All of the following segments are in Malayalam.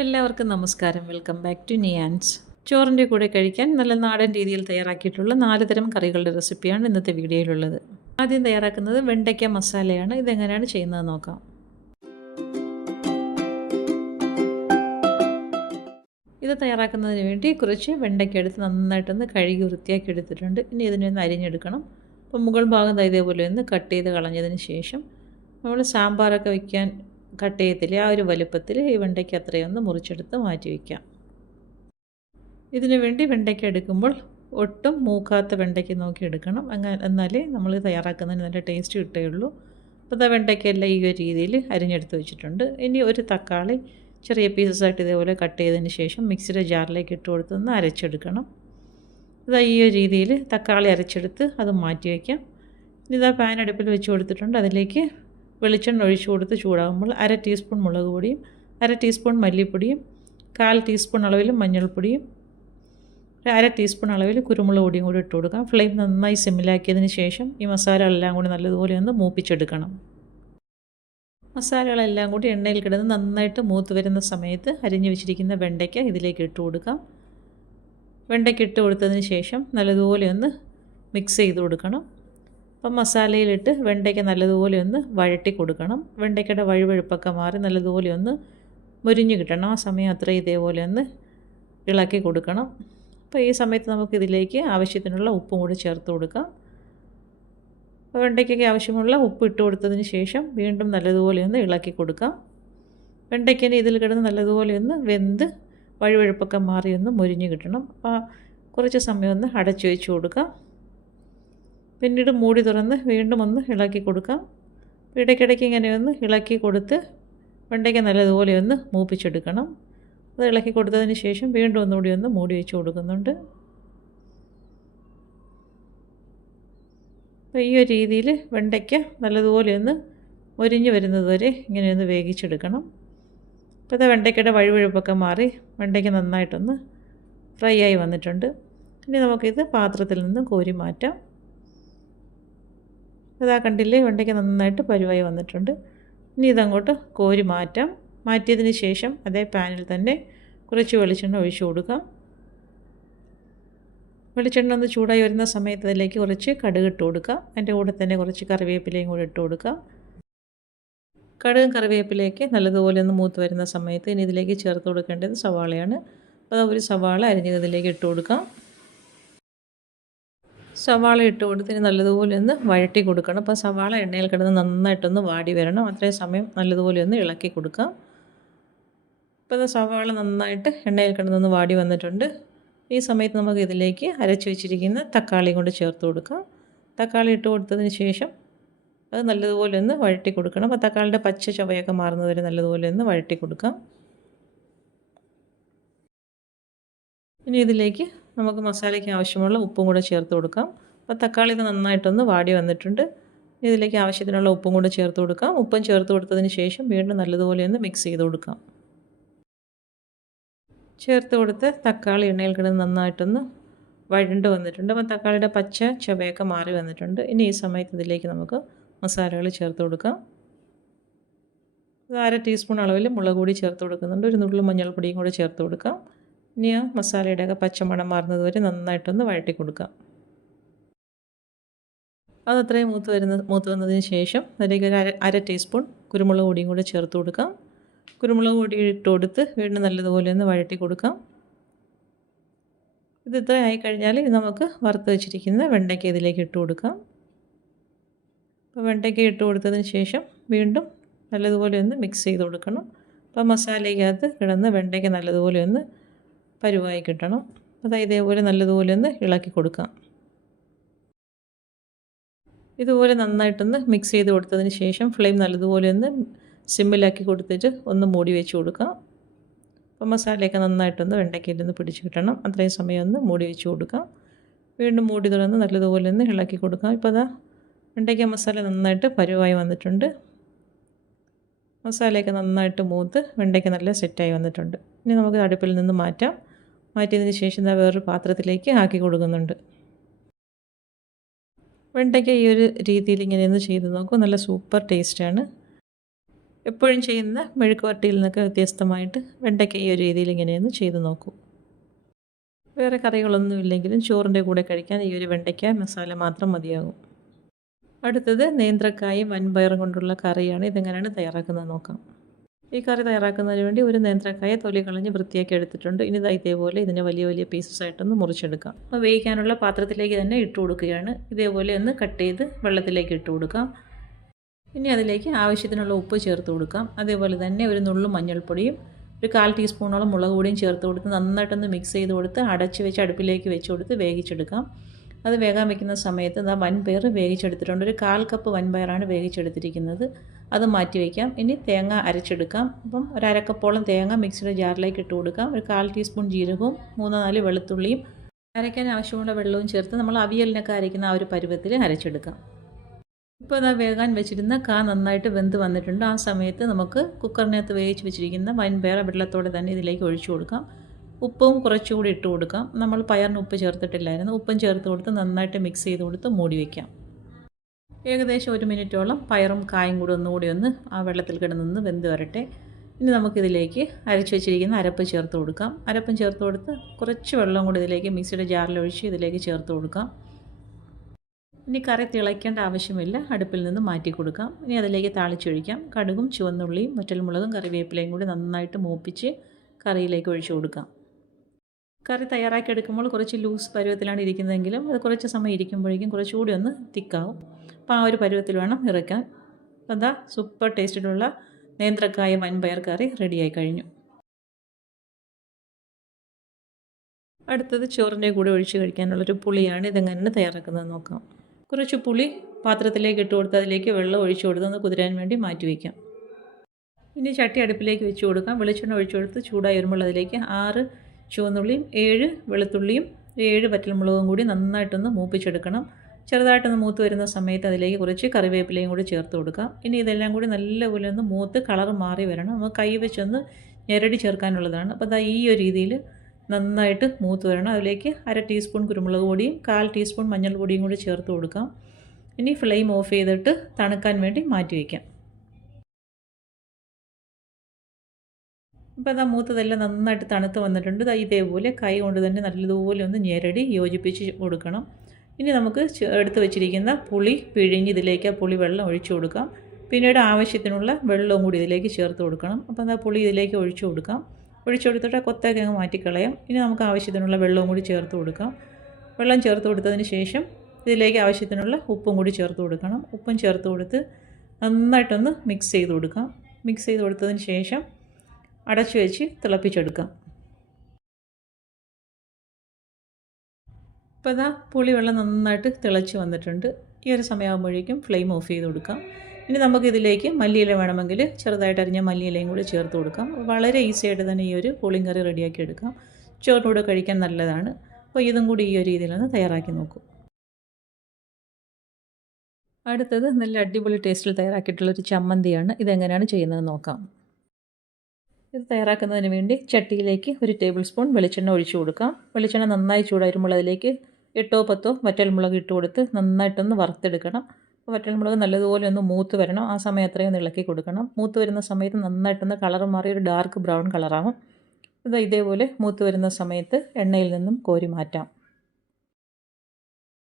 എല്ലാവർക്കും നമസ്കാരം. Welcome back to Niyan's. ചോറിൻ്റെ കൂടെ കഴിക്കാൻ നല്ല നാടൻ രീതിയിൽ തയ്യാറാക്കിയിട്ടുള്ള 4 തരം കറികളുടെ റെസിപ്പിയാണ് ഇന്നത്തെ വീഡിയോയിലുള്ളത്. ആദ്യം തയ്യാറാക്കുന്നത് വെണ്ടയ്ക്ക മസാലയാണ്. ഇതെങ്ങനെയാണ് ചെയ്യുന്നത് നോക്കാം. ഇത് തയ്യാറാക്കുന്നതിന് വേണ്ടി കുറച്ച് വെണ്ടയ്ക്ക എടുത്ത് നന്നായിട്ടൊന്ന് കഴുകി വൃത്തിയാക്കി എടുത്തിട്ടുണ്ട്. ഇനി ഇതിനൊന്ന് അരിഞ്ഞെടുക്കണം. അപ്പോൾ മുകൾ ഭാഗം ഇതേപോലെ ഒന്ന് കട്ട് ചെയ്ത് കളഞ്ഞതിന് ശേഷം നമ്മൾ സാമ്പാറൊക്കെ വയ്ക്കാൻ കട്ട് ചെയ്യത്തില്ല, ആ ഒരു വലുപ്പത്തിൽ ഈ വെണ്ടയ്ക്ക് അത്രയൊന്ന് മുറിച്ചെടുത്ത് മാറ്റി വയ്ക്കാം. ഇതിനു വേണ്ടി വെണ്ടയ്ക്ക എടുക്കുമ്പോൾ ഒട്ടും മൂക്കാത്ത വെണ്ടയ്ക്ക് നോക്കി എടുക്കണം. എന്നാലേ നമ്മൾ തയ്യാറാക്കുന്നതിന് നല്ല ടേസ്റ്റ് കിട്ടുകയുള്ളൂ. അപ്പോൾ വെണ്ടയ്ക്കെല്ലാം ഈ ഒരു രീതിയിൽ അരിഞ്ഞെടുത്ത് വെച്ചിട്ടുണ്ട്. ഇനി ഒരു തക്കാളി ചെറിയ പീസസായിട്ട് ഇതേപോലെ കട്ട് ചെയ്തതിന് ശേഷം മിക്സിയുടെ ജാറിലേക്ക് ഇട്ട് കൊടുത്തൊന്ന് അരച്ചെടുക്കണം. ഈ ഒരു രീതിയിൽ തക്കാളി അരച്ചെടുത്ത് അത് മാറ്റി വയ്ക്കാം. ഇതാ പാൻ അടുപ്പിൽ വെച്ച് കൊടുത്തിട്ടുണ്ട്. അതിലേക്ക് വെളിച്ചെണ്ണ ഒഴിച്ച് കൊടുത്ത് ചൂടാകുമ്പോൾ 1/2 ടീസ്പൂൺ മുളക് പൊടിയും 1/2 ടീസ്പൂൺ മല്ലിപ്പൊടിയും 1/4 ടീസ്പൂൺ അളവിൽ മഞ്ഞൾപ്പൊടിയും 1/2 ടീസ്പൂൺ അളവിൽ കുരുമുളക് പൊടിയും കൂടി ഇട്ട് കൊടുക്കാം. ഫ്ലെയിം നന്നായി സിമ്മിലാക്കിയതിന് ശേഷം ഈ മസാലകളെല്ലാം കൂടി നല്ലതുപോലെ ഒന്ന് മൂപ്പിച്ചെടുക്കണം. മസാലകളെല്ലാം കൂടി എണ്ണയിൽ കിടന്ന് നന്നായിട്ട് മൂത്ത് വരുന്ന സമയത്ത് അരിഞ്ഞു വെച്ചിരിക്കുന്ന വെണ്ടയ്ക്ക ഇതിലേക്ക് ഇട്ട് കൊടുക്കാം. വെണ്ടയ്ക്ക ഇട്ട് കൊടുത്തതിന് ശേഷം നല്ലതുപോലെ ഒന്ന് മിക്സ് ചെയ്ത് കൊടുക്കണം. അപ്പം മസാലയിലിട്ട് വെണ്ടയ്ക്ക നല്ലതുപോലെ ഒന്ന് വഴട്ടി കൊടുക്കണം. വെണ്ടയ്ക്കയുടെ വഴുവഴുപ്പൊക്കെ മാറി നല്ലതുപോലെ ഒന്ന് മുരിഞ്ഞ് കിട്ടണം. ആ സമയം അത്ര ഇതേപോലെ ഒന്ന് ഇളക്കി കൊടുക്കണം. അപ്പോൾ ഈ സമയത്ത് നമുക്കിതിലേക്ക് ആവശ്യത്തിനുള്ള ഉപ്പും കൂടി ചേർത്ത് കൊടുക്കാം. അപ്പോൾ വെണ്ടയ്ക്കൊക്കെ ആവശ്യമുള്ള ഉപ്പ് ഇട്ട് കൊടുത്തതിന് ശേഷം വീണ്ടും നല്ലതുപോലെ ഒന്ന് ഇളക്കി കൊടുക്കാം. വെണ്ടയ്ക്കനെ ഇതിൽ കിടന്ന് നല്ലതുപോലെ ഒന്ന് വെന്ത് വഴുവഴുപ്പൊക്കെ മാറി ഒന്ന് മുരിഞ്ഞ് കിട്ടണം. അപ്പോൾ കുറച്ച് സമയം ഒന്ന് അടച്ചു വെച്ച് കൊടുക്കാം. പിന്നീട് മൂടി തുറന്ന് വീണ്ടും ഒന്ന് ഇളക്കി കൊടുക്കാം. ഇടയ്ക്കിടയ്ക്ക് ഇങ്ങനെ ഒന്ന് ഇളക്കി കൊടുത്ത് വെണ്ടയ്ക്ക നല്ലതുപോലെ ഒന്ന് മൂപ്പിച്ചെടുക്കണം. അത് ഇളക്കി കൊടുത്തതിന് ശേഷം വീണ്ടും ഒന്നുകൂടി ഒന്ന് മൂടി വെച്ച് കൊടുക്കുന്നുണ്ട്. അപ്പോൾ ഈ ഒരു രീതിയിൽ വെണ്ടയ്ക്ക നല്ലതുപോലെ ഒന്ന് മൊരിഞ്ഞ് വരുന്നത് വരെ ഇങ്ങനെ ഒന്ന് വേവിച്ചെടുക്കണം. അപ്പോൾ വെണ്ടയ്ക്കയുടെ വഴുവഴുപ്പൊക്കെ മാറി വെണ്ടയ്ക്ക നന്നായിട്ടൊന്ന് ഫ്രൈ ആയി വന്നിട്ടുണ്ട്. ഇനി നമുക്കിത് പാത്രത്തിൽ നിന്ന് കോരി മാറ്റാം. കണ്ടില്ലേ, വെണ്ടയ്ക്ക നന്നായിട്ട് പരുവായി വന്നിട്ടുണ്ട്. ഇനി ഇതങ്ങോട്ട് കോരി മാറ്റാം. മാറ്റിയതിന് ശേഷം അതേ പാനിൽ തന്നെ കുറച്ച് വെളിച്ചെണ്ണ ഒഴിച്ചു കൊടുക്കാം. വെളിച്ചെണ്ണ ഒന്ന് ചൂടായി വരുന്ന സമയത്ത് അതിലേക്ക് കുറച്ച് കടുക് ഇട്ട് കൊടുക്കാം. അതിൻ്റെ കൂടെ തന്നെ കുറച്ച് കറിവേപ്പിലയും കൂടി ഇട്ട് കൊടുക്കാം. കടുകും കറിവേപ്പിലേക്ക് നല്ലതുപോലെ ഒന്ന് മൂത്ത് വരുന്ന സമയത്ത് ഇനി ഇതിലേക്ക് ചേർത്ത് കൊടുക്കേണ്ടത് സവാളയാണ്. അപ്പോൾ ഒരു സവാള അരിഞ്ഞതിലേക്ക് ഇട്ട് കൊടുക്കാം. സവാള ഇട്ട് കൊടുത്തിന് നല്ലതുപോലെ ഒന്ന് വഴട്ടി കൊടുക്കണം. അപ്പോൾ സവാള എണ്ണയിൽ കിടന്ന് നന്നായിട്ടൊന്ന് വാടി വരണം. അത്രയും സമയം നല്ലതുപോലെ ഒന്ന് ഇളക്കി കൊടുക്കാം. ഇപ്പോൾ സവാള നന്നായിട്ട് എണ്ണയിൽ കിടന്നൊന്ന് വാടി വന്നിട്ടുണ്ട്. ഈ സമയത്ത് നമുക്ക് ഇതിലേക്ക് അരച്ച് വെച്ചിരിക്കുന്ന തക്കാളിയും കൊണ്ട് ചേർത്ത് കൊടുക്കാം. തക്കാളി ഇട്ട് കൊടുത്തതിന് ശേഷം അത് നല്ലതുപോലെ ഒന്ന് വഴട്ടി കൊടുക്കണം. അപ്പോൾ തക്കാളിയുടെ പച്ച ചുവയൊക്കെ മാറുന്നവരെ നല്ലതുപോലെ ഒന്ന് വഴട്ടി കൊടുക്കാം. ഇനി ഇതിലേക്ക് നമുക്ക് മസാലയ്ക്ക് ആവശ്യമുള്ള ഉപ്പും കൂടെ ചേർത്ത് കൊടുക്കാം. അപ്പോൾ തക്കാളി നന്നായിട്ടൊന്ന് വാടി വന്നിട്ടുണ്ട്. ഇതിലേക്ക് ആവശ്യത്തിനുള്ള ഉപ്പും കൂടെ ചേർത്ത് കൊടുക്കാം. ഉപ്പും ചേർത്ത് കൊടുത്തതിന് ശേഷം വീണ്ടും നല്ലതുപോലെ ഒന്ന് മിക്സ് ചെയ്ത് കൊടുക്കാം. ചേർത്ത് കൊടുത്ത് തക്കാളി എണ്ണയിൽ കിടന്ന് നന്നായിട്ടൊന്ന് വഴണ്ട് വന്നിട്ടുണ്ട്. അപ്പോൾ തക്കാളിയുടെ പച്ച ചുവയൊക്കെ മാറി വന്നിട്ടുണ്ട്. ഇനി ഈ സമയത്ത് ഇതിലേക്ക് നമുക്ക് മസാലകൾ ചേർത്ത് കൊടുക്കാം. 1/2 ടീസ്പൂൺ അളവിൽ മുളക് പൊടി ചേർത്ത് കൊടുക്കുന്നുണ്ട്. ഒരു നുള്ളു മഞ്ഞൾപ്പൊടിയും കൂടെ ചേർത്ത് കൊടുക്കാം. ഇനി ആ മസാലയുടെയൊക്കെ പച്ചമണം മാറുന്നത് വരെ നന്നായിട്ടൊന്ന് വഴട്ടി കൊടുക്കാം. അതത്രയും മൂത്ത് വന്നതിന് ശേഷം അതിലേക്ക് ഒരു 1/2 ടീസ്പൂൺ കുരുമുളക് പൊടിയും കൂടെ ചേർത്ത് കൊടുക്കാം. കുരുമുളക് പൊടി ഇട്ട് കൊടുത്ത് വീണ്ടും നല്ലതുപോലെ ഒന്ന് വഴട്ടി കൊടുക്കാം. ഇത് ഇത്ര ആയിക്കഴിഞ്ഞാൽ നമുക്ക് വറുത്ത് വെച്ചിരിക്കുന്ന വെണ്ടയ്ക്ക ഇതിലേക്ക് ഇട്ട് കൊടുക്കാം. അപ്പോൾ വെണ്ടയ്ക്ക ഇട്ട് കൊടുത്തതിന് ശേഷം വീണ്ടും നല്ലതുപോലെ ഒന്ന് മിക്സ് ചെയ്ത് കൊടുക്കണം. അപ്പോൾ മസാലയ്ക്കകത്ത് കിടന്ന് വെണ്ടയ്ക്ക നല്ലതുപോലെ ഒന്ന് പരുവായി കിട്ടണം. ഇതേപോലെ നല്ലതുപോലെ ഒന്ന് ഇളക്കി കൊടുക്കാം. ഇതുപോലെ നന്നായിട്ടൊന്ന് മിക്സ് ചെയ്ത് കൊടുത്തതിന് ശേഷം ഫ്ലെയിം നല്ലതുപോലെ ഒന്ന് സിമ്മിലാക്കി കൊടുത്തിട്ട് ഒന്ന് മൂടി വെച്ച് കൊടുക്കാം. അപ്പോൾ മസാലയൊക്കെ നന്നായിട്ടൊന്ന് വെണ്ടയ്ക്കയിലൊന്ന് പിടിച്ച് കിട്ടണം. അത്രയും സമയം ഒന്ന് മൂടി വെച്ച് കൊടുക്കാം. വീണ്ടും മൂടി തുറന്ന് നല്ലതുപോലെ ഒന്ന് ഇളക്കി കൊടുക്കാം. ഇപ്പോൾ വെണ്ടയ്ക്ക മസാല നന്നായിട്ട് പരുവായി വന്നിട്ടുണ്ട്. മസാലയൊക്കെ നന്നായിട്ട് മൂത്ത് വെണ്ടയ്ക്ക നല്ല സെറ്റായി വന്നിട്ടുണ്ട്. ഇനി നമുക്ക് അടുപ്പിൽ നിന്ന് മാറ്റിയതിന് ശേഷം വേറൊരു പാത്രത്തിലേക്ക് ആക്കി കൊടുക്കുന്നുണ്ട്. വെണ്ടയ്ക്ക ഈ ഒരു രീതിയിൽ ഇങ്ങനെ ഒന്ന് ചെയ്ത് നോക്കും. നല്ല സൂപ്പർ ടേസ്റ്റാണ്. എപ്പോഴും ചെയ്യുന്ന മെഴുക്ക് വരട്ടിയിൽ നിന്നൊക്കെ വ്യത്യസ്തമായിട്ട് വെണ്ടയ്ക്ക ഈ ഒരു രീതിയിൽ ഇങ്ങനെയൊന്ന് ചെയ്ത് നോക്കൂ. വേറെ കറികളൊന്നും ഇല്ലെങ്കിലും ചോറിൻ്റെ കൂടെ കഴിക്കാൻ ഈ ഒരു വെണ്ടയ്ക്ക മസാല മാത്രം മതിയാകും. അടുത്തത് നേന്ത്രക്കായും വൻപയറും കൊണ്ടുള്ള കറിയാണ്. ഇതെങ്ങനെയാണ് തയ്യാറാക്കുന്നത് നോക്കാം. ഈ കറി തയ്യാറാക്കുന്നതിന് വേണ്ടി ഒരു നേന്ത്രക്കായ തൊലി കളഞ്ഞ് വൃത്തിയാക്കി എടുത്തിട്ടുണ്ട്. ഇനി ഇതേപോലെ ഇതിനെ വലിയ വലിയ പീസസ് ആയിട്ടൊന്ന് മുറിച്ചെടുക്കാം. അപ്പോൾ വേവിക്കാനുള്ള പാത്രത്തിലേക്ക് തന്നെ ഇട്ട് കൊടുക്കുകയാണ്. ഇതേപോലെ ഒന്ന് കട്ട് ചെയ്ത് വെള്ളത്തിലേക്ക് ഇട്ട് കൊടുക്കാം. ഇനി അതിലേക്ക് ആവശ്യത്തിനുള്ള ഉപ്പ് ചേർത്ത് കൊടുക്കാം. അതേപോലെ തന്നെ ഒരു നുള്ളു മഞ്ഞൾപ്പൊടിയും ഒരു 1/4 ടീസ്പൂണോളം മുളക് പൊടിയും ചേർത്ത് കൊടുത്ത് നന്നായിട്ടൊന്ന് മിക്സ് ചെയ്ത് കൊടുത്ത് അടച്ച് വെച്ച് അടുപ്പിലേക്ക് വെച്ച് കൊടുത്ത് വേവിച്ചെടുക്കാം. അത് വേകാൻ വെക്കുന്ന സമയത്ത് വൻപയർ വേവിച്ചെടുത്തിട്ടുണ്ട്. ഒരു 1/4 കപ്പ് വൻപയറാണ് വേവിച്ചെടുത്തിരിക്കുന്നത്. അത് മാറ്റി വയ്ക്കാം. ഇനി തേങ്ങ അരച്ചെടുക്കാം. അപ്പം ഒരു 1/2 കപ്പോളം തേങ്ങ മിക്സിയുടെ ജാറിലേക്ക് ഇട്ട് കൊടുക്കാം. ഒരു 1/4 ടീസ്പൂൺ ജീരകവും 3-4 വെളുത്തുള്ളിയും അരയ്ക്കാൻ ആവശ്യമുള്ള വെള്ളവും ചേർത്ത് നമ്മൾ അവിയലിനൊക്കെ അരയ്ക്കുന്ന ആ ഒരു പരുവത്തിൽ അരച്ചെടുക്കാം. ഇപ്പോൾ വേകാൻ വെച്ചിരുന്ന നന്നായിട്ട് വെന്ത് വന്നിട്ടുണ്ട്. ആ സമയത്ത് നമുക്ക് കുക്കറിനകത്ത് വേവിച്ച് വെച്ചിരിക്കുന്ന വൻപയർ വെള്ളത്തോടെ തന്നെ ഇതിലേക്ക് ഒഴിച്ചു കൊടുക്കാം. ഉപ്പും കുറച്ചുകൂടി ഇട്ട് കൊടുക്കാം. നമ്മൾ പയറിന് ഉപ്പ് ചേർത്തിട്ടില്ലായിരുന്നു. ഉപ്പും ചേർത്ത് കൊടുത്ത് നന്നായിട്ട് മിക്സ് ചെയ്ത് കൊടുത്ത് മൂടി വയ്ക്കാം. ഏകദേശം 1 മിനിറ്റോളം പയറും കായും കൂടി ഒന്നുകൂടി ആ വെള്ളത്തിൽ കിടന്നൊന്ന് വെന്ത് വരട്ടെ. ഇനി നമുക്കിതിലേക്ക് അരച്ച് വെച്ചിരിക്കുന്ന അരപ്പ് ചേർത്ത് കൊടുക്കാം. അരപ്പും ചേർത്ത് കൊടുത്ത് കുറച്ച് വെള്ളം കൂടി ഇതിലേക്ക് മിക്സിയുടെ ജാറിലൊഴിച്ച് ഇതിലേക്ക് ചേർത്ത് കൊടുക്കാം. ഇനി കറി തിളയ്ക്കേണ്ട ആവശ്യമില്ല. അടുപ്പിൽ നിന്ന് മാറ്റി കൊടുക്കാം. ഇനി അതിലേക്ക് താളിച്ചൊഴിക്കാം. കടുകും ചുവന്നുള്ളിയും വറ്റൽമുളകും കറിവേപ്പിലയും കൂടി നന്നായിട്ട് മൂപ്പിച്ച് കറിയിലേക്ക് ഒഴിച്ചു കൊടുക്കാം. കറി തയ്യാറാക്കി എടുക്കുമ്പോൾ കുറച്ച് ലൂസ് പരുവത്തിലാണ് ഇരിക്കുന്നതെങ്കിലും അത് കുറച്ച് സമയം ഇരിക്കുമ്പോഴേക്കും കുറച്ചുകൂടി ഒന്ന് തിക്കാവും. അപ്പോൾ ആ ഒരു പരുവത്തിൽ വേണം ഇറക്കാൻ. അപ്പോൾ സൂപ്പർ ടേസ്റ്റിലുള്ള നേന്ത്രക്കായ വൻപയർ കറി റെഡിയായി കഴിഞ്ഞു. അടുത്തത് ചോറിൻ്റെ കൂടെ ഒഴിച്ച് കഴിക്കാനുള്ളൊരു പുളിയാണ്. ഇതെങ്ങനെ തയ്യാറാക്കുന്നത് നോക്കാം. കുറച്ച് പുളി പാത്രത്തിലേക്ക് ഇട്ട് കൊടുത്ത് അതിലേക്ക് വെള്ളം ഒഴിച്ചു കൊടുത്ത് ഒന്ന് കുതിരാൻ വേണ്ടി മാറ്റി വയ്ക്കാം. ഇനി ചട്ടി അടുപ്പിലേക്ക് വെച്ച് കൊടുക്കാം. വെളിച്ചെണ്ണ ഒഴിച്ചു കൊടുത്ത് ചൂടായി വരുമ്പോൾ അതിലേക്ക് 6 ചുവന്നുള്ളിയും 7 വെളുത്തുള്ളിയും 7 വറ്റൽമുളകും കൂടി നന്നായിട്ടൊന്ന് മൂപ്പിച്ചെടുക്കണം. ചെറുതായിട്ടൊന്ന് മൂത്ത് വരുന്ന സമയത്ത് അതിലേക്ക് കുറച്ച് കറിവേപ്പിലയും കൂടി ചേർത്ത് കൊടുക്കാം. ഇനി ഇതെല്ലാം കൂടി നല്ലപോലെ ഒന്ന് മൂത്ത് കളർ മാറി വരണം. നമുക്ക് കൈ വെച്ചൊന്ന് ഞെരടി ചേർക്കാനുള്ളതാണ്. അപ്പോൾ ഈ ഒരു രീതിയിൽ നന്നായിട്ട് മൂത്ത് വരണം. അതിലേക്ക് 1/2 ടീസ്പൂൺ കുരുമുളക് പൊടിയും 1/4 ടീസ്പൂൺ മഞ്ഞൾപ്പൊടിയും കൂടി ചേർത്ത് കൊടുക്കാം. ഇനി ഫ്ലെയിം ഓഫ് ചെയ്തിട്ട് തണുക്കാൻ വേണ്ടി മാറ്റി വയ്ക്കാം. അപ്പോൾ മൂത്തതെല്ലാം നന്നായിട്ട് തണുത്ത് വന്നിട്ടുണ്ട്. ഇതേപോലെ കൈ കൊണ്ട് തന്നെ നല്ലതുപോലെ ഒന്ന് ഞെരടി യോജിപ്പിച്ച് കൊടുക്കണം. ഇനി നമുക്ക് എടുത്ത് വെച്ചിരിക്കുന്ന പുളി പിഴിഞ്ഞ് ഇതിലേക്ക് പുളി വെള്ളം ഒഴിച്ചു കൊടുക്കാം. പിന്നീട് ആവശ്യത്തിനുള്ള വെള്ളവും കൂടി ഇതിലേക്ക് ചേർത്ത് കൊടുക്കണം. അപ്പോൾ പുളി ഇതിലേക്ക് ഒഴിച്ചു കൊടുക്കാം. ഒഴിച്ചു കൊടുത്തിട്ട് കൊത്തൊക്കെ അങ്ങ് മാറ്റിക്കളയാം. ഇനി നമുക്ക് ആവശ്യത്തിനുള്ള വെള്ളവും കൂടി ചേർത്ത് കൊടുക്കാം. വെള്ളം ചേർത്ത് കൊടുത്തതിന് ശേഷം ഇതിലേക്ക് ആവശ്യത്തിനുള്ള ഉപ്പും കൂടി ചേർത്ത് കൊടുക്കണം. ഉപ്പും ചേർത്ത് കൊടുത്ത് നന്നായിട്ടൊന്ന് മിക്സ് ചെയ്ത് കൊടുക്കാം. മിക്സ് ചെയ്ത് കൊടുത്തതിന് ശേഷം അടച്ചു വെച്ച് തിളപ്പിച്ചെടുക്കാം. ഇപ്പോൾ പുളിവെള്ളം നന്നായിട്ട് തിളച്ച് വന്നിട്ടുണ്ട്. ഈ ഒരു സമയമാകുമ്പോഴേക്കും ഫ്ലെയിം ഓഫ് ചെയ്ത് കൊടുക്കാം. ഇനി നമുക്കിതിലേക്ക് മല്ലിയില വേണമെങ്കിൽ ചെറുതായിട്ട് അരിഞ്ഞ മല്ലിയിലയും കൂടി ചേർത്ത് കൊടുക്കാം. വളരെ ഈസി ആയിട്ട് തന്നെ ഈ ഒരു പുളിയും കറി റെഡിയാക്കി എടുക്കാം. ചോറിനൂടെ കഴിക്കാൻ നല്ലതാണ്. അപ്പോൾ ഇതും കൂടി ഈ ഒരു രീതിയിലൊന്ന് തയ്യാറാക്കി നോക്കൂ. അടുത്തത് നല്ല അടിപൊളി ടേസ്റ്റിൽ തയ്യാറാക്കിയിട്ടുള്ളൊരു ചമ്മന്തിയാണ്. ഇതെങ്ങനെയാണ് ചെയ്യുന്നത് നോക്കാം. ഇത് തയ്യാറാക്കുന്നതിന് വേണ്ടി ചട്ടിയിലേക്ക് 1 ടേബിൾ സ്പൂൺ വെളിച്ചെണ്ണ ഒഴിച്ചു കൊടുക്കാം. വെളിച്ചെണ്ണ നന്നായി ചൂടായിരുമ്പോൾ അതിലേക്ക് 8-10 വറ്റൽമുളക് ഇട്ട് കൊടുത്ത് നന്നായിട്ടൊന്ന് വറുത്തെടുക്കണം. വറ്റൽമുളക് നല്ലതുപോലെ ഒന്ന് മൂത്ത് വരണം. ആ സമയം അത്രയും ഒന്ന് ഇളക്കി കൊടുക്കണം. മൂത്ത് വരുന്ന സമയത്ത് നന്നായിട്ടൊന്ന് കളർ മാറി ഒരു ഡാർക്ക് ബ്രൗൺ കളറാകും. ഇതേപോലെ മൂത്ത് വരുന്ന സമയത്ത് എണ്ണയിൽ നിന്നും കോരി മാറ്റാം.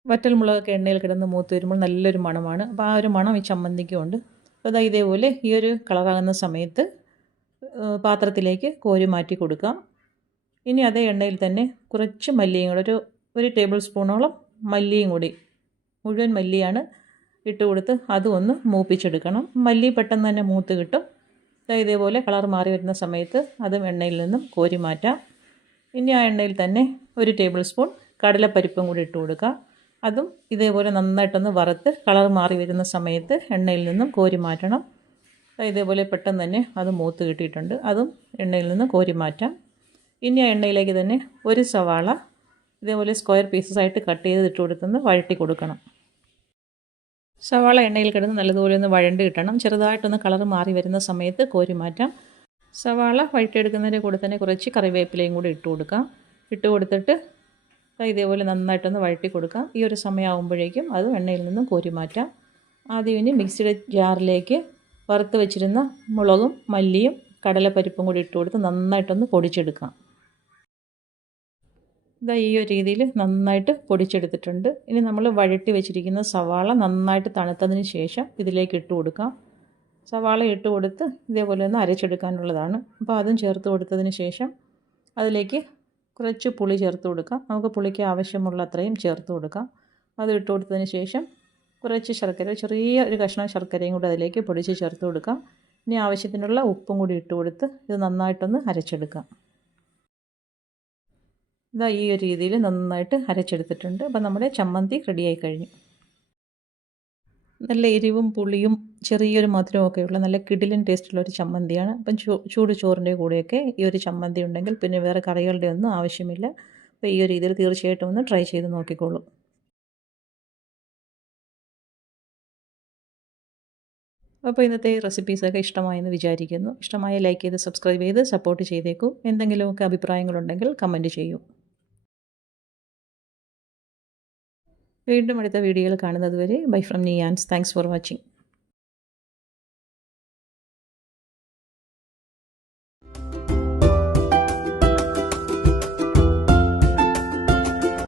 വറ്റൽമുളകൊക്കെ എണ്ണയിൽ കിടന്ന് മൂത്ത് വരുമ്പോൾ നല്ലൊരു മണമാണ്. അപ്പോൾ ആ ഒരു മണം ഈ ചമ്മന്തിക്കും ഉണ്ട്. അപ്പോൾ ഇതേപോലെ ഈ ഒരു കളറാകുന്ന സമയത്ത് പാത്രത്തിലേക്ക് കോരി മാറ്റി കൊടുക്കാം. ഇനി അതേ എണ്ണയിൽ തന്നെ കുറച്ച് മല്ലിയും കൂടെ ഒരു ടേബിൾ സ്പൂണോളം മല്ലിയും കൂടി, മുഴുവൻ മല്ലിയാണ് ഇട്ട് കൊടുത്ത് അതും ഒന്ന് മൂപ്പിച്ചെടുക്കണം. മല്ലി പെട്ടെന്ന് തന്നെ മൂത്ത് കിട്ടും. ഇതേപോലെ കളർ മാറി വരുന്ന സമയത്ത് അതും എണ്ണയിൽ നിന്നും കോരി മാറ്റാം. ഇനി ആ എണ്ണയിൽ തന്നെ 1 ടേബിൾ സ്പൂൺ കടലപ്പരിപ്പും കൂടി ഇട്ട് കൊടുക്കുക. അതും ഇതേപോലെ നന്നായിട്ടൊന്ന് വറുത്ത് കളർ മാറി വരുന്ന സമയത്ത് എണ്ണയിൽ നിന്നും കോരി മാറ്റണം. ഇതേപോലെ പെട്ടെന്ന് തന്നെ അത് മൂത്ത് കിട്ടിയിട്ടുണ്ട്. അതും എണ്ണയിൽ നിന്ന് കോരി മാറ്റാം. ഇനി ആ എണ്ണയിലേക്ക് തന്നെ 1 സവാള ഇതേപോലെ സ്ക്വയർ പീസസ് ആയിട്ട് കട്ട് ചെയ്ത് ഇട്ട് കൊടുത്തൊന്ന് വഴറ്റി കൊടുക്കണം. സവാള എണ്ണയിൽ കിടന്ന് നല്ലതുപോലെ ഒന്ന് വഴണ്ട് കിട്ടണം. ചെറുതായിട്ടൊന്ന് കളർ മാറി വരുന്ന സമയത്ത് കോരി മാറ്റാം. സവാള വഴറ്റിയെടുക്കുന്നതിൻ്റെ കൂടെ തന്നെ കുറച്ച് കറിവേപ്പിലയും കൂടി ഇട്ട് കൊടുക്കാം. ഇട്ട് കൊടുത്തിട്ട് ഇതേപോലെ നന്നായിട്ടൊന്ന് വഴറ്റി കൊടുക്കാം. ഈ ഒരു സമയമാകുമ്പോഴേക്കും അത് എണ്ണയിൽ നിന്നും കോരി മാറ്റാം. ആദ്യം ഇനി മിക്സിയുടെ ജാറിലേക്ക് വറുത്ത് വെച്ചിരുന്ന മുളകും മല്ലിയും കടലപ്പരിപ്പും കൂടി ഇട്ട് കൊടുത്ത് നന്നായിട്ടൊന്ന് പൊടിച്ചെടുക്കാം. ഇതാ ഈ ഒരു രീതിയിൽ നന്നായിട്ട് പൊടിച്ചെടുത്തിട്ടുണ്ട്. ഇനി നമ്മൾ വഴറ്റി വെച്ചിരിക്കുന്ന സവാള നന്നായിട്ട് തണുത്തതിന് ശേഷം ഇതിലേക്ക് ഇട്ട് കൊടുക്കാം. സവാള ഇട്ട് കൊടുത്ത് ഇതേപോലെ ഒന്ന് അരച്ചെടുക്കാനുള്ളതാണ്. അപ്പോൾ അതും ചേർത്ത് കൊടുത്തതിന് ശേഷം അതിലേക്ക് കുറച്ച് പുളി ചേർത്ത് കൊടുക്കാം. നമുക്ക് പുളിക്ക് ആവശ്യമുള്ള അത്രയും ചേർത്ത് കൊടുക്കാം. അത് ഇട്ട് കൊടുത്തതിന് ശേഷം കുറച്ച് ശർക്കര, ചെറിയ ഒരു കഷ്ണം ശർക്കരയും കൂടി അതിലേക്ക് പൊടിച്ച് ചേർത്ത് കൊടുക്കാം. ഇനി ആവശ്യത്തിനുള്ള ഉപ്പും കൂടി ഇട്ട് കൊടുത്ത് ഇത് നന്നായിട്ടൊന്ന് അരച്ചെടുക്കാം. ഇതാ ഈ ഒരു രീതിയിൽ നന്നായിട്ട് അരച്ചെടുത്തിട്ടുണ്ട്. അപ്പോൾ നമ്മുടെ ചമ്മന്തി റെഡിയായി കഴിഞ്ഞു. നല്ല എരിവും പുളിയും ചെറിയൊരു മധുരവും ഒക്കെയുള്ള നല്ല കിടിലൻ ടേസ്റ്റുള്ള ഒരു ചമ്മന്തിയാണ്. അപ്പം ചൂട് ചോറിൻ്റെ കൂടെയൊക്കെ ഈ ഒരു ചമ്മന്തി ഉണ്ടെങ്കിൽ പിന്നെ വേറെ കറികളുടെ ഒന്നും ആവശ്യമില്ല. അപ്പോൾ ഈ ഒരു രീതിയിൽ തീർച്ചയായിട്ടും ഒന്ന് ട്രൈ ചെയ്ത് നോക്കിക്കോളൂ. അപ്പോൾ ഇന്നത്തെ റെസിപ്പീസൊക്കെ ഇഷ്ടമായെന്ന് വിചാരിക്കുന്നു. ഇഷ്ടമായ ലൈക്ക് ചെയ്ത് സബ്സ്ക്രൈബ് ചെയ്ത് സപ്പോർട്ട് ചെയ്തേക്കൂ. എന്തെങ്കിലുമൊക്കെ അഭിപ്രായങ്ങളുണ്ടെങ്കിൽ കമൻറ്റ് ചെയ്യൂ. വീണ്ടും അടുത്ത വീഡിയോയിൽ കാണുന്നത് വരെ bye from Niyan's. Thanks for watching.